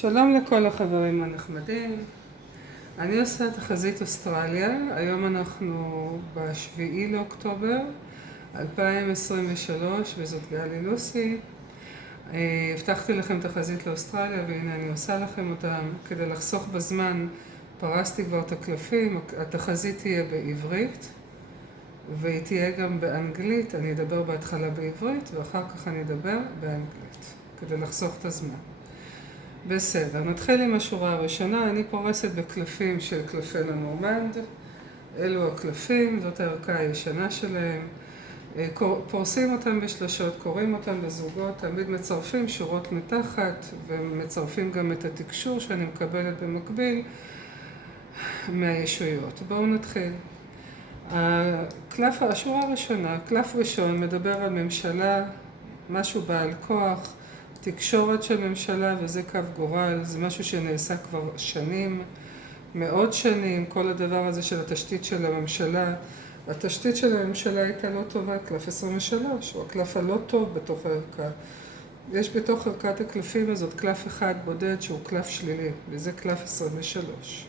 שלום לכל החברים הנחמדים. אני עושה תחזית אוסטרליה. היום אנחנו ב7 לאוקטובר 2023 וזאת גלי לוסי. הבטחתי לכם תחזית לאוסטרליה והנה אני עושה לכם אותם. כדי לחסוך בזמן פרסתי כבר את הקלפים. התחזית תהיה בעברית והיא תהיה גם באנגלית. אני אדבר בהתחלה בעברית ואחר כך אני אדבר באנגלית כדי לחסוך את הזמן. בסדר, נתחיל עם השורה הראשונה. אני פורסת בקלפים של קלפי למורמנד. אלו הקלפים, זאת הערכה הישנה שלהם. פורסים אותם בשלשות, קוראים אותם בזוגות, תמיד מצרפים שורות מתחת ומצרפים גם את התקשור שאני מקבלת במקביל מהישויות. בואו נתחיל. השורה הראשונה, קלף ראשון מדבר על ממשלה, משהו בעל כוח, תקשורת של ממשלה, וזה קו גורל, זה משהו שנעשה כבר שנים, מאות שנים, כל הדבר הזה של התשתית של הממשלה. התשתית של הממשלה הייתה לא טובה, קלף 23, הוא הקלף הלא טוב בתוך הערכה. יש בתוך ערכת הקלפים הזאת קלף אחד בודד שהוא קלף שלילי, וזה קלף 23.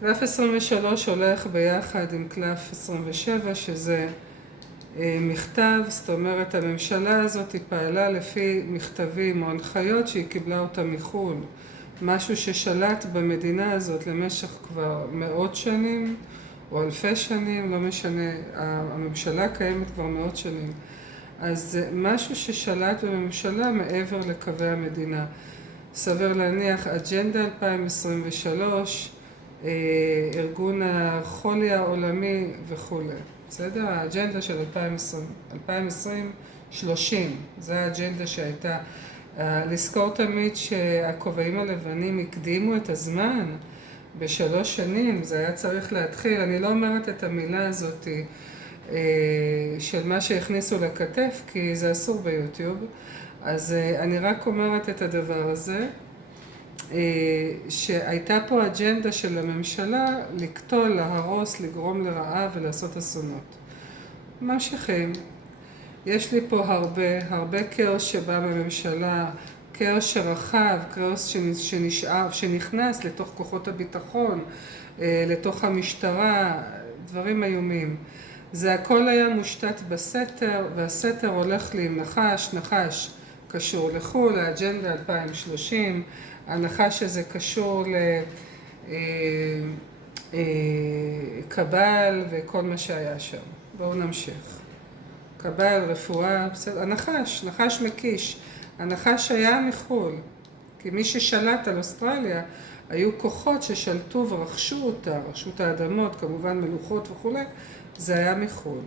קלף 23 הולך ביחד עם קלף 27, שזה מכתב, זאת אומרת הממשלה הזאת היא פעלה לפי מכתבים או הנחיות שהיא קיבלה אותה מחו"ל, משהו ששלט במדינה הזאת למשך כבר מאות שנים או אלפי שנים, לא משנה, הממשלה קיימת כבר מאות שנים, אז זה משהו ששלט בממשלה מעבר לקווי המדינה. סביר להניח אג'נדה 2023, ארגון החולי העולמי וכו'. בסדר? האג'נדה של 2030, זו האג'נדה שהייתה. לזכור תמיד שהכובעים הלבנים הקדימו את הזמן ב3 שנים, זה היה צריך להתחיל. אני לא אומרת את המילה הזאת של מה שהכניסו לכתף, כי זה אסור ביוטיוב, אז אני רק אומרת את הדבר הזה. שהייתה פה אג'נדה של הממשלה לקטול, להרוס, לגרום לרעה ולעשות אסונות. ממשיכים. יש לי פה הרבה כאוס שבא בממשלה, כאוס שרחב, כאוס שנכנס לתוך כוחות הביטחון, לתוך המשטרה, דברים איומים. זה הכל היה מושתת בסתר, והסתר הולך לי עם נחש, נחש קשור לחו"ל, האג'נדה 2030, הנחש שזה קשור לקבל וכל מה שהיה שם. בואו נמשיך. קבל, רפואה, בסדר. הנחש מקיש. הנחש היה מחו"ל. כי מי ששלט על אוסטרליה היו כוחות ששלטו ורכשו אותה, רכשו את האדמות, כמובן מלוכות וכו', זה היה מחו"ל.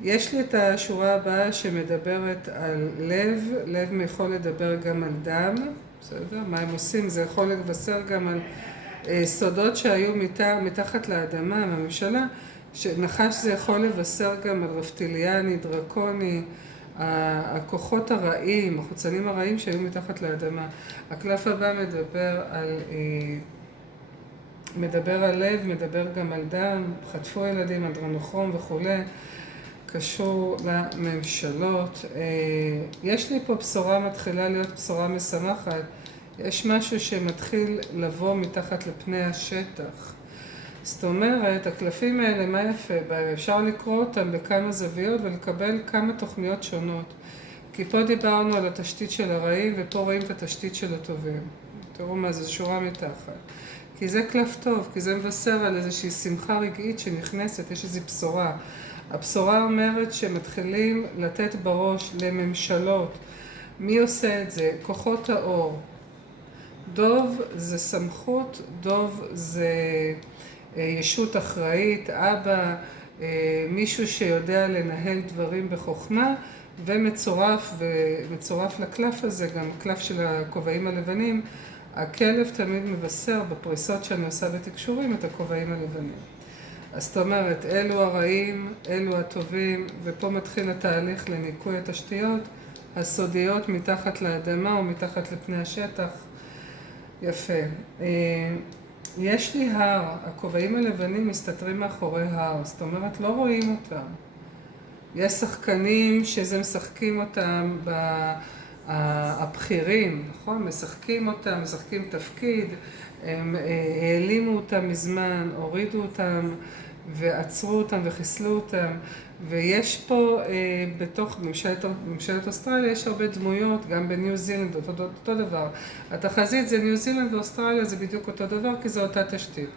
יש לי את השורה הבאה שמדברת על לב. לב יכול לדבר גם על דם. בסדר? מה הם עושים? זה יכול לבשר גם על סודות שהיו מתחת לאדמה, הממשלה, שנחש זה יכול לבשר גם על רפטיליאני, דרקוני, הכוחות הרעים, החוצנים הרעים שהיו מתחת לאדמה. הקלף הבא מדבר על לב, מדבר גם על דם, חטפו ילדים, אדרנוכרום וכו'. קשור לממשלות. יש לי פה בשורה, מתחילה להיות בשורה משמחת. יש משהו שמתחיל לבוא מתחת לפני השטח. זאת אומרת, הקלפים האלה, מה יפה בהם? אפשר לקרוא אותם בכמה זוויות ולקבל כמה תוכניות שונות. כי פה דיברנו על התשתית של הרעים ופה רואים את התשתית של הטובים. תראו מה זה, שורה מתחת. כי זה קלף טוב, כי זה מבשר על איזושהי שמחה רגעית שנכנסת, יש איזושהי בשורה. הבשורה אומרת שמתחילים לתת בראש לממשלות. מי עושה את זה? כוחות האור. דוב זה סמכות, דוב זה ישות אחראית, אבא, מישהו שיודע לנהל דברים בחוכמה, ומצורף לקלף הזה, גם קלף של הכובעים הלבנים, הכלב תמיד מבשר בפריסות שאני עושה בתקשורים את הכובעים הלבנים. אז זאת אומרת, אלו הרעים, אלו הטובים, ופה מתחיל התהליך לניקוי התשתיות הסודיות מתחת לאדמה או מתחת לפני השטח. יפה. יש לי הר, הכובעים הלבנים מסתתרים מאחורי הר, זאת אומרת, לא רואים אותם. יש שחקנים שזה משחקים אותם הבכירים, נכון? משחקים אותם, משחקים תפקיד, הם העלימו אותם מזמן, הורידו אותם ועצרו אותם וחיסלו אותם. ויש פה, בתוך ממשלת אוסטרליה, יש הרבה דמויות, גם בניו זילנד, אותו דבר. התחזית זה ניו זילנד ואוסטרליה, זה בדיוק אותו דבר, כי זו אותה תשתית.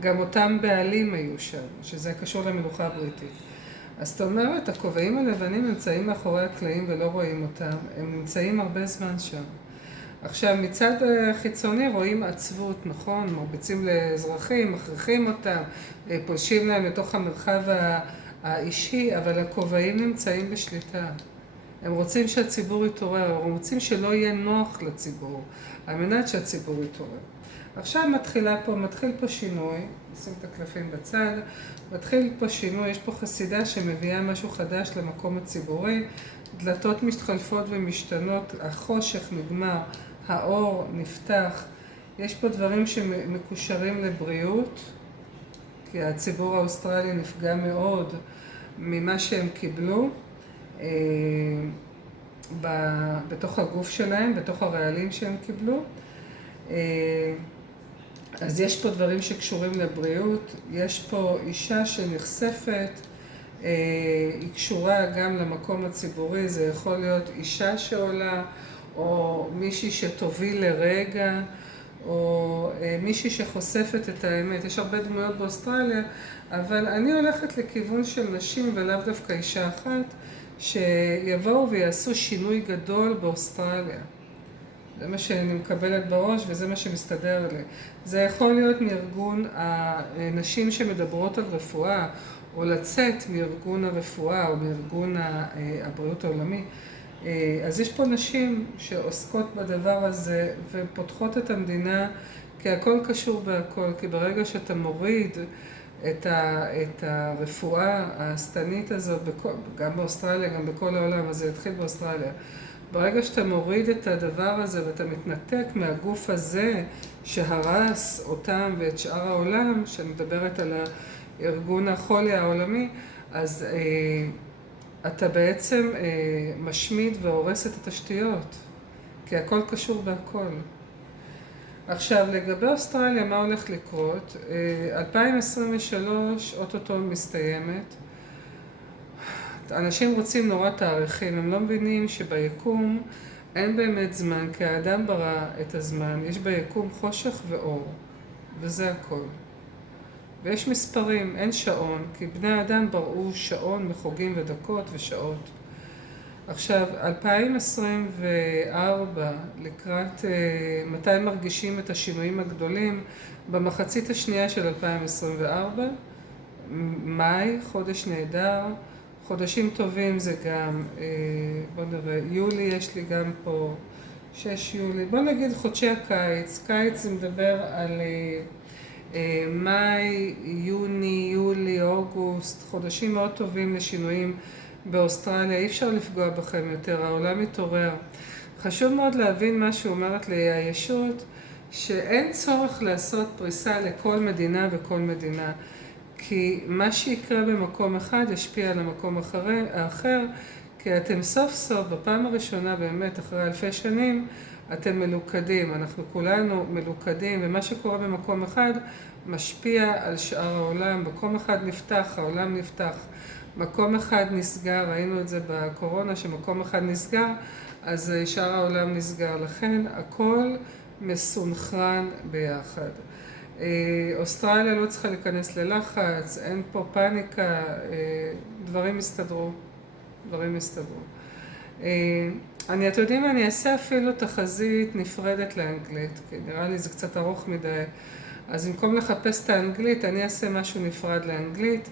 גם אותם בעלים היו שם, שזה קשור למלוכה הבריטית. אז זאת אומרת, הכובעים הלבנים נמצאים מאחורי הקלעים ולא רואים אותם, הם נמצאים הרבה זמן שם. עכשיו, מצד חיצוני רואים עצבות, נכון? מרביצים לאזרחים, מכריחים אותם, פולשים להם לתוך המרחב האישי, אבל הכובעים נמצאים בשליטה. הם רוצים שהציבור יתעורר, הם רוצים שלא יהיה נוח לציבור, על מנת שהציבור יתעורר. עכשיו מתחיל פה שינוי, נשים את הקלפים בצד, מתחיל פה שינוי, יש פה חסידה שמביאה משהו חדש למקום הציבורי, דלתות מתחלפות ומשתנות, החושך נגמר, האור נפתח, יש פה דברים שמקושרים לבריאות, כי הציבור האוסטרלי נפגע מאוד ממה שהם קיבלו בתוך הגוף שלהם, בתוך הרעלים שהם קיבלו. אז יש פה דברים שקשורים לבריאות, יש פה אישה שנחשפת, היא קשורה גם למקום הציבורי, זה יכול להיות אישה שעולה, או מישהי שתוביל לרגע, או מישהי שחושפת את האמת. יש הרבה דמויות באוסטרליה, אבל אני הולכת לכיוון של נשים ולאו דווקא אישה אחת, שיבואו ויעשו שינוי גדול באוסטרליה. זה מה שאני מקבלת בראש וזה מה שמסתדר לי. זה יכול להיות מארגון הנשים שמדברות על רפואה, או לצאת מארגון הרפואה או מארגון הבריאות העולמי. אז יש פה נשים שעוסקות בדבר הזה ופותחות את המדינה, כי הכל קשור בהכל, כי ברגע שאתה מוריד את הרפואה השטנית הזאת, גם באוסטרליה, גם בכל העולם, אז זה התחיל באוסטרליה. ברגע שאתה מוריד את הדבר הזה ואתה מתנתק מהגוף הזה שהרס אותם ואת שאר העולם, שאני מדברת על ארגון החולי העולמי, אז אתה בעצם משמיד והורס את התשתיות, כי הכל קשור בהכל. עכשיו, לגבי אוסטרליה, מה הולך לקרות? 2023 אוטוטו מסתיימת. אנשים רוצים נורא תאריכים, הם לא מבינים שביקום אין באמת זמן, כי האדם ברא את הזמן, יש ביקום חושך ואור, וזה הכל. ויש מספרים, אין שעון, כי בני האדם בראו שעון מחוגים ודקות ושעות. עכשיו, 2024, לקראת מתי מרגישים את השינויים הגדולים, במחצית השנייה של 2024, מאי, חודש נהדר, חודשים טובים זה גם, בוא נראה, יולי יש לי גם פה, 6 יולי, בוא נגיד חודשי הקיץ, קיץ זה מדבר על מאי, יוני, יולי, אוגוסט, חודשים מאוד טובים לשינויים באוסטרליה, אי אפשר לפגוע בכם יותר, העולם מתעורר. חשוב מאוד להבין מה שאומרת לי הישות, שאין צורך לעשות פריסה לכל מדינה וכל מדינה, כי מה שיקרה במקום אחד ישפיע על המקום האחר, כי אתם סוף סוף, בפעם הראשונה באמת, אחרי אלפי שנים, אתם מלוכדים, אנחנו כולנו מלוכדים, ומה שקורה במקום אחד משפיע על שאר העולם. מקום אחד נפתח, העולם נפתח. מקום אחד נסגר, ראינו את זה בקורונה, שמקום אחד נסגר, אז שאר העולם נסגר. לכן הכל מסונכרן ביחד. אוסטרליה לא צריכה להיכנס ללחץ, אין פה פאניקה, דברים יסתדרו. אתם יודעים, אני אעשה אפילו תחזית נפרדת לאנגלית, כי נראה לי זה קצת ארוך מדי. אז במקום לחפש את האנגלית, אני אעשה משהו נפרד לאנגלית.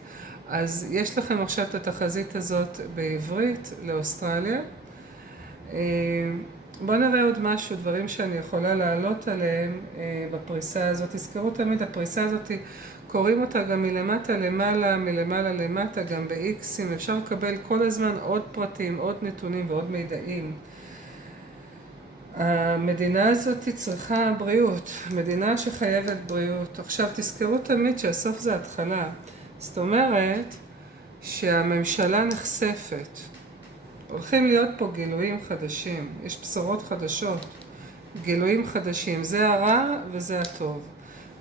אז יש לכם עכשיו את התחזית הזאת בעברית לאוסטרליה. בואו נראה עוד משהו, דברים שאני יכולה לעלות עליהם בפריסה הזאת. תזכרו תמיד, הפריסה הזאת, קוראים אותה גם מלמטה למעלה, מלמעלה למטה, גם ב-X'ים. אפשר לקבל כל הזמן עוד פרטים, עוד נתונים ועוד מידעים. המדינה הזאת צריכה בריאות, מדינה שחייבת בריאות. עכשיו תזכרו תמיד שהסוף זה התחלה. זאת אומרת שהממשלה נחשפת. הולכים להיות פה גילויים חדשים, יש בשורות חדשות, גילויים חדשים, זה הרע וזה הטוב.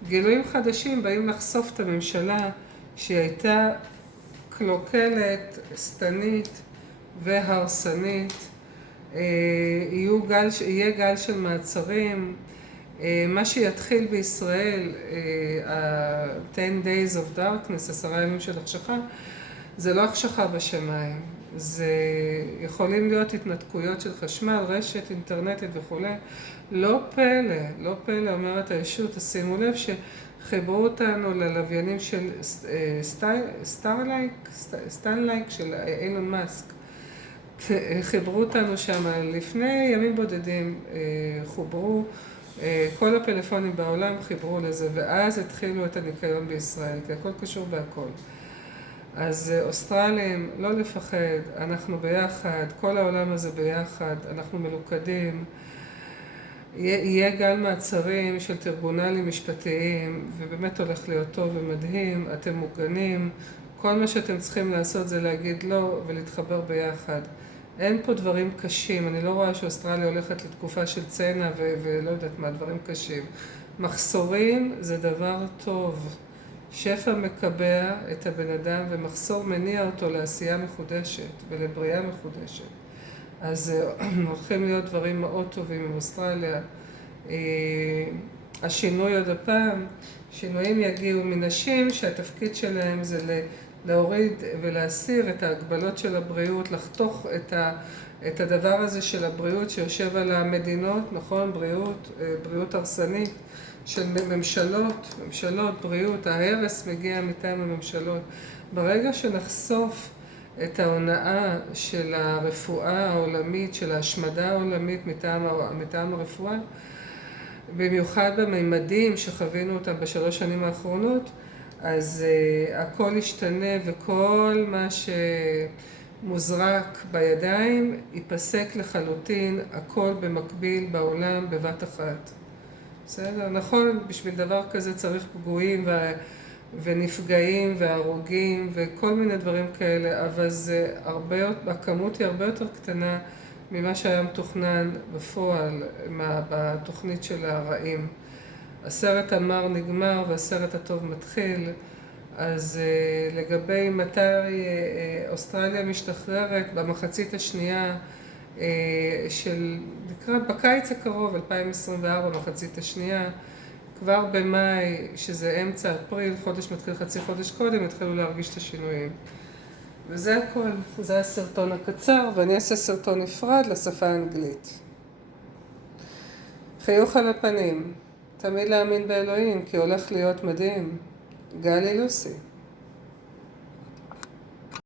גילויים חדשים באים לחשוף את הממשלה שהיא הייתה קלוקלת, סתנית והרסנית. יהיה גל של מעצרים. מה שיתחיל בישראל, ה-10 days of darkness, 10 ימים של החשכה, זה לא החשכה בשמיים. זה יכולים להיות התנתקויות של חשמל, רשת, אינטרנטית וכו'. לא פלא, אומרת הישות, תשימו לב שחיברו אותנו ללוויינים של סטארלייק של אילון מאסק. חיברו אותנו שם לפני ימים בודדים, חוברו, כל הפלאפונים בעולם חיברו לזה, ואז התחילו את הניקיון בישראל, כי הכל קשור בהכל. אז אוסטרלים, לא לפחד, אנחנו ביחד, כל העולם הזה ביחד, אנחנו מלוכדים. יהיה גל מעצרים של טריבונלים משפטיים, ובאמת הולך להיות טוב ומדהים, אתם מוגנים. כל מה שאתם צריכים לעשות זה להגיד לא ולהתחבר ביחד. אין פה דברים קשים, אני לא רואה שאוסטרליה הולכת לתקופה של צנע ולא יודעת מה, דברים קשים. מחסורים זה דבר טוב. שפע מקבע את הבן אדם ומחסור מניע אותו לעשייה מחודשת ולבריאה מחודשת. אז הולכים להיות דברים מאוד טובים עם אוסטרליה. השינוי עוד הפעם, שינויים יגיעו מנשים שהתפקיד שלהם זה להוריד ולהסיר את ההגבלות של הבריאות, לחתוך את הדבר הזה של הבריאות שיושב על המדינות, נכון? בריאות הרסנית של ממשלות, בריאות, ההרס מגיע מטעם הממשלות. ברגע שנחשוף את ההונאה של הרפואה העולמית, של ההשמדה העולמית מטעם הרפואה, במיוחד בממדים שחווינו אותם ב3 שנים האחרונות, אז הכל ישתנה וכל מה שמוזרק בידיים ייפסק לחלוטין, הכל במקביל בעולם בבת אחת. בסדר? נכון, בשביל דבר כזה צריך פגועים ונפגעים והרוגים וכל מיני דברים כאלה, אבל הכמות היא הרבה יותר קטנה ממה שהיה מתוכנן בפועל בתוכנית של הרעים. הסרט המר נגמר והסרט הטוב מתחיל. אז לגבי מתי אוסטרליה משתחררת, במחצית השנייה לקראת בקיץ הקרוב, 2024, מחצית השנייה, כבר במאי, שזה אמצע אפריל, חודש מתחיל חצי חודש קודם, התחילו להרגיש את השינויים. וזה הכל, זה הסרטון הקצר, ואני אעשה סרטון נפרד לשפה האנגלית. חיוך על הפנים, תמיד להאמין באלוהים, כי הולך להיות מדהים. גלי לוסי.